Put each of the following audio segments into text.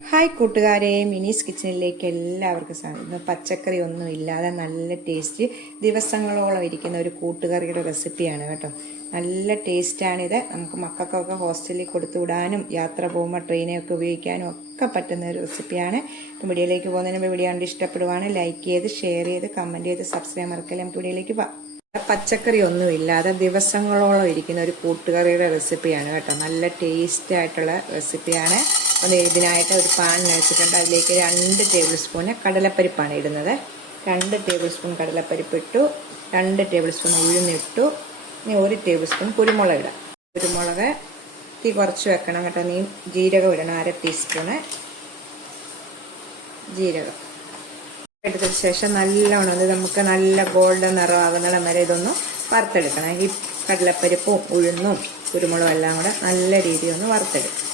Hi കൂട്ടുകാരെ, മിനീസ് കിച്ചണിലേക്ക് എല്ലാവർക്കും സ്വാഗതം. ഇന്ന് പച്ചക്കറി ഒന്നും ഇല്ലാതെ നല്ല ടേസ്റ്റ് ദിവസങ്ങളോളം ഇരിക്കുന്ന ഒരു കൂട്ടുകറിയുടെ റെസിപ്പിയാണ് കേട്ടോ. നല്ല ടേസ്റ്റാണിത്. നമുക്ക് മക്കൾക്കൊക്കെ ഹോസ്റ്റലിൽ കൊടുത്തു വിടാനും യാത്ര പോകുമ്പോൾ ട്രെയിനൊക്കെ ഉപയോഗിക്കാനും ഒക്കെ പറ്റുന്ന ഒരു റെസിപ്പിയാണ്. വീഡിയോയിലേക്ക് പോകുന്നതിന് മുമ്പ് വീഡിയോ കണ്ട് ഇഷ്ടപ്പെടുവാണ് ലൈക്ക് ചെയ്ത് ഷെയർ ചെയ്ത് കമൻറ്റ് ചെയ്ത് സബ്സ്ക്രൈബ് മറക്കല്ലേ. നമുക്ക് വീഡിയോയിലേക്ക് പച്ചക്കറി ഒന്നും ഇല്ലാതെ ദിവസങ്ങളോളം ഇരിക്കുന്ന ഒരു കൂട്ടുകറിയുടെ റെസിപ്പിയാണ് കേട്ടോ. നല്ല ടേസ്റ്റ് ആയിട്ടുള്ള റെസിപ്പിയാണ്. അപ്പോൾ ഇതിനായിട്ട് ഒരു പാൻ വെച്ചിട്ടുണ്ട്. അതിലേക്ക് 2 ടേബിൾ സ്പൂൺ കടലപ്പരിപ്പാണ് ഇടുന്നത്. 2 ടേബിൾ സ്പൂൺ കടലപ്പരിപ്പ് ഇട്ടു, 2 ടേബിൾ സ്പൂൺ ഉഴുന്നിട്ടു. ഇനി 1 ടേബിൾ സ്പൂൺ കുരുമുളക് ഇടാം. കുരുമുളക് തീ കുറച്ച് വെക്കണം കേട്ടോ. നീ ജീരകം ഇടണം, 1/2 ടീസ്പൂണ് ജീരകം എടുത്തതിന് ശേഷം നല്ലോണം അത് നമുക്ക് നല്ല ഗോൾഡൻ നിറമാകുന്നിടം വരെ ഇതൊന്ന് വറുത്തെടുക്കണം. ഈ കടലപ്പരിപ്പും ഉഴുന്നും കുരുമുളകും എല്ലാം കൂടെ നല്ല രീതിയിൽ ഒന്ന് വറുത്തെടുക്കും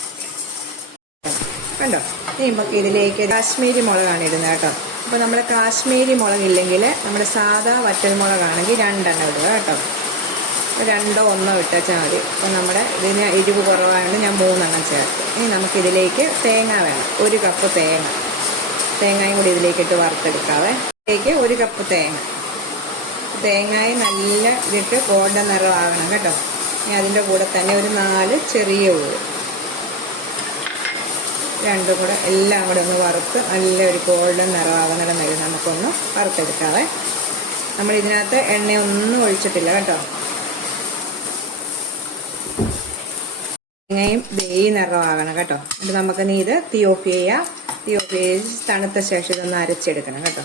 കണ്ടോ. ഇനി നമുക്ക് ഇതിലേക്ക് കാശ്മീരി മുളകാണ് ഇടുന്നത് കേട്ടോ. അപ്പോൾ നമ്മൾ കാശ്മീരി മുളകില്ലെങ്കിൽ നമ്മുടെ സാധാ വറ്റൽമുളകാണെങ്കിൽ 2 എണ്ണം ഇടുക കേട്ടോ. 2 1 ഇട്ടാൽ മതി. അപ്പോൾ നമ്മുടെ ഇതിന് എരിവ് കുറവായതുകൊണ്ട് ഞാൻ 3 എണ്ണം ചേർത്ത്. ഇനി നമുക്കിതിലേക്ക് തേങ്ങ വേണം. 1 കപ്പ് തേങ്ങയും കൂടി ഇതിലേക്കിട്ട് വറുത്തെടുക്കാവേ. ഇതിലേക്ക് 1 കപ്പ് തേങ്ങയും നല്ല ഇതിട്ട് ഗോൾഡൻ നിറമാകണം കേട്ടോ. ഇനി അതിൻ്റെ കൂടെ തന്നെ ഒരു 4 ചെറിയ ഉള്ളി രണ്ടും കൂടെ എല്ലാം കൂടെ ഒന്ന് വറുത്ത് നല്ലൊരു ഗോൾഡൻ നിറമാകുന്നിടം വരെ നമുക്കൊന്ന് വറുത്തെടുക്കാവേ. നമ്മൾ ഇതിനകത്ത് എണ്ണയൊന്നും ഒഴിച്ചിട്ടില്ല കേട്ടോ. തേങ്ങയും ഈ നിറമാകണം കേട്ടോ. എന്നിട്ട് നമുക്ക് ഇത് തീ ഓഫ് ചെയ്യാം. തണുത്ത ശേഷം ഇതൊന്ന് അരച്ചെടുക്കണം കേട്ടോ.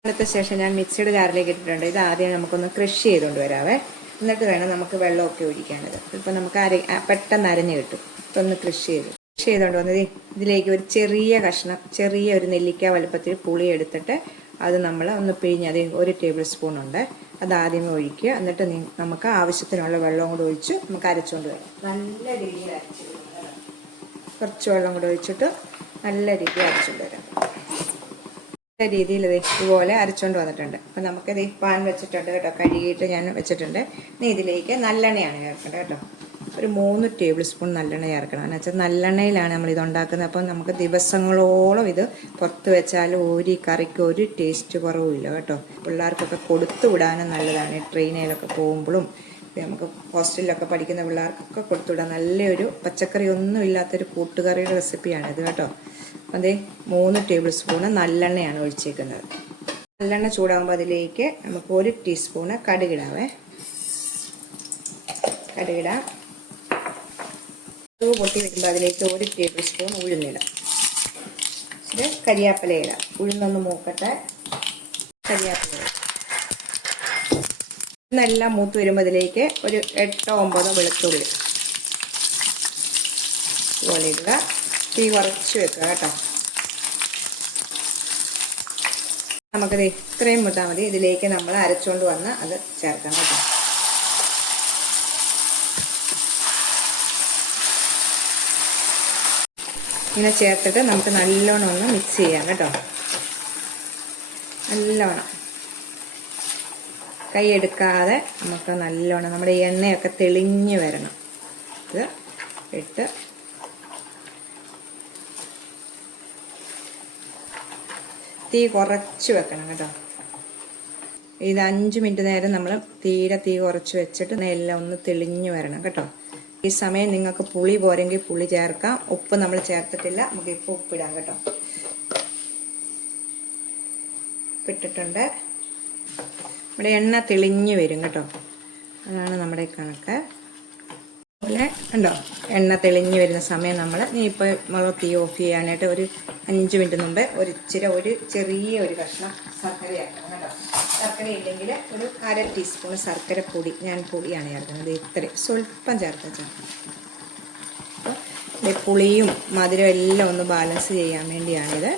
തണുത്ത ശേഷം ഞാൻ മിക്സിയുടെ ജാറിലേക്ക് ഇട്ടിട്ടുണ്ട്. ഇത് ആദ്യം നമുക്കൊന്ന് ക്രഷ് ചെയ്തുകൊണ്ട് വരാവേ. എന്നിട്ട് വേണം നമുക്ക് വെള്ളമൊക്കെ ഒഴിക്കാനത്. ഇപ്പം നമുക്ക് പെട്ടെന്ന് അരഞ്ഞ് കിട്ടും. ഇപ്പം ഒന്ന് ക്രഷ് ചെയ്തുകൊണ്ട് വന്നത് ഇതിലേക്ക് ഒരു ചെറിയ ഒരു നെല്ലിക്ക വലുപ്പത്തിൽ പുളി എടുത്തിട്ട് അത് നമ്മൾ ഒന്ന് പിഴിഞ്ഞത് 1 ടേബിൾ സ്പൂൺ ഉണ്ട്. അത് ആദ്യമേ ഒഴിക്കുക. എന്നിട്ട് നമുക്ക് ആവശ്യത്തിനുള്ള വെള്ളവും കൂടെ ഒഴിച്ച് നമുക്ക് അരച്ചുകൊണ്ട് വരാം. നല്ല രീതിയിൽ അരച്ചു കുറച്ച് വെള്ളം കൂടെ ഒഴിച്ചിട്ട് നല്ല രീതിയിൽ അരച്ചുകൊണ്ട് വരാം. നല്ല രീതിയിൽ ഇതുപോലെ അരച്ചുകൊണ്ട് വന്നിട്ടുണ്ട്. അപ്പം നമുക്കിത് പാൻ വെച്ചിട്ടുണ്ട് കേട്ടോ. കഴുകിയിട്ട് ഞാൻ വെച്ചിട്ടുണ്ട്. ഇനി ഇതിലേക്ക് നല്ലെണ്ണയാണ് ചേർക്കേണ്ടത് കേട്ടോ. ഒരു 3 ടേബിൾ സ്പൂൺ നല്ലെണ്ണ ചേർക്കണം. എന്ന് വെച്ചാൽ നല്ലെണ്ണയിലാണ് നമ്മൾ ഇതുണ്ടാക്കുന്നത്. അപ്പം നമുക്ക് ദിവസങ്ങളോളം ഇത് പുറത്ത് വെച്ചാലും ഒരു കറിക്ക് ഒരു ടേസ്റ്റ് കുറവുമില്ല കേട്ടോ. പിള്ളേർക്കൊക്കെ കൊടുത്തു വിടാനും നല്ലതാണ്. ട്രെയിനിലൊക്കെ പോകുമ്പോഴും നമുക്ക് ഹോസ്റ്റലിലൊക്കെ പഠിക്കുന്ന പിള്ളേർക്കൊക്കെ കൊടുത്തുവിടാം. നല്ലൊരു പച്ചക്കറി ഒന്നും ഇല്ലാത്തൊരു കൂട്ടുകറിയുടെ റെസിപ്പിയാണ് ഇത് കേട്ടോ. അതേ 3 ടേബിൾ സ്പൂണ് നല്ലെണ്ണയാണ് ഒഴിച്ചേക്കുന്നത്. നല്ലെണ്ണ ചൂടാകുമ്പോൾ അതിലേക്ക് നമുക്ക് 1 ടീസ്പൂണ് കടുകിടാവേ. കടുകിടാം. പൊട്ടി വരുമ്പോൾ അതിലേക്ക് 1 ടേബിൾ സ്പൂൺ ഉഴുന്നിടാം. ഇത് കരിയാപ്പില ഇടാം. ഉഴുന്നൊന്ന് മൂക്കട്ടെ. കരിയാപ്പില ഇന്നെല്ലാം മൂത്ത് വരുമ്പോൾ ഇതിലേക്ക് ഒരു 8 9 വെളുത്തുള്ളി ഇതുപോലെ ഇടുക. തീ കുറച്ച് വെക്കുക കേട്ടോ. നമുക്കിത് ഇത്രയും മുട്ടാൽ മതി. ഇതിലേക്ക് നമ്മൾ അരച്ചുകൊണ്ട് വന്ന് അത് ചേർക്കാം കേട്ടോ. ഇങ്ങനെ ചേർത്തിട്ട് നമുക്ക് നല്ലോണം ഒന്ന് മിക്സ് ചെയ്യാം കേട്ടോ. നല്ലോണം കൈ എടുക്കാതെ നമുക്ക് നല്ലോണം നമ്മുടെ എണ്ണയൊക്കെ തെളിഞ്ഞ് വരണം. ഇത് ഇട്ട് തീ കുറച്ച് വെക്കണം കേട്ടോ. ഇത് 5 മിനിറ്റ് നേരം നമ്മൾ തീ കുറച്ച് വെച്ചിട്ട് എല്ലാം ഒന്ന് തെളിഞ്ഞ് വരണം കേട്ടോ. ഈ സമയം നിങ്ങൾക്ക് പുളി പോരെങ്കിൽ പുളി ചേർക്കാം. ഉപ്പ് നമ്മൾ ചേർത്തിട്ടില്ല. നമുക്ക് ഇപ്പോൾ ഉപ്പിടാം കേട്ടോ. ഉപ്പിട്ടിട്ടുണ്ട്. നമ്മുടെ എണ്ണ തെളിഞ്ഞ് വരും കേട്ടോ. അതാണ് നമ്മുടെ കണക്ക്. അതുപോലെ ഉണ്ടോ എണ്ണ തെളിഞ്ഞ് വരുന്ന സമയം നമ്മൾ തീ ഓഫ് ചെയ്യാനായിട്ട് ഒരു 5 മിനിറ്റ് മുമ്പേ ഒരു ചെറിയ കഷ്ണം ശർക്കര ചേർക്കണം കേട്ടോ. ശർക്കര ഇല്ലെങ്കിൽ ഒരു 1/2 ടീസ്പൂൺ ശർക്കര പൊടി, ഞാൻ പൊടിയാണ് ചേർക്കുന്നത്. ഇത്രയും സ്വല്പം ചേർക്കാം. അപ്പോൾ പുളിയും മധുരം എല്ലാം ഒന്ന് ബാലൻസ് ചെയ്യാൻ വേണ്ടിയാണിത്.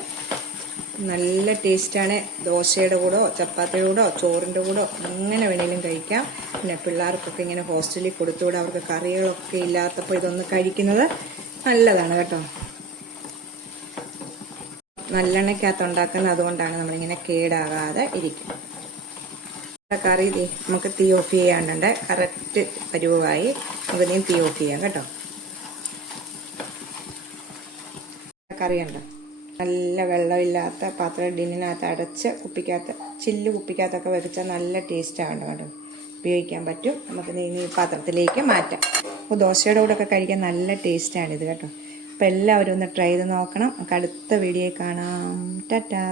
നല്ല ടേസ്റ്റാണ്. ദോശയുടെ കൂടോ ചപ്പാത്തിയുടെ കൂടോ ചോറിൻ്റെ കൂടോ എങ്ങനെ വേണേലും കഴിക്കാം. പിന്നെ പിള്ളേർക്കൊക്കെ ഇങ്ങനെ ഹോസ്റ്റലിൽ കൊടുത്തുകൂടെ അവർക്ക് കറികളൊക്കെ ഇല്ലാത്തപ്പോൾ ഇതൊന്ന് കഴിക്കുന്നത് നല്ലതാണ് കേട്ടോ. നല്ലെണ്ണയ്ക്കകത്ത് ഉണ്ടാക്കുന്നത് അതുകൊണ്ടാണ് നമ്മളിങ്ങനെ കേടാകാതെ ഇരിക്കുന്നത്. കറി നമുക്ക് തീ ഓഫ് ചെയ്യാണ്ടുണ്ട്. കറക്റ്റ് പരുവമായി നമുക്ക് തീ ഓഫ് ചെയ്യാം കേട്ടോ. കറിയുണ്ട്. നല്ല വെള്ളമില്ലാത്ത പാത്രം ടിന്നിനകത്ത് അടച്ച് ചില്ല് കുപ്പിക്കകത്തൊക്കെ വെച്ചാൽ നല്ല ടേസ്റ്റാണ് കേട്ടോ. ഉപയോഗിക്കാൻ പറ്റും. നമുക്ക് ഈ പാത്രത്തിലേക്ക് മാറ്റാം. അപ്പോൾ ദോശയുടെ കൂടെയൊക്കെ കഴിക്കാൻ നല്ല ടേസ്റ്റാണിത് കേട്ടോ. അപ്പോൾ എല്ലാവരും ഒന്ന് ട്രൈ ചെയ്ത് നോക്കണം. നമുക്ക് അടുത്ത വീഡിയോയിൽ കാണാം. ടാറ്റാ.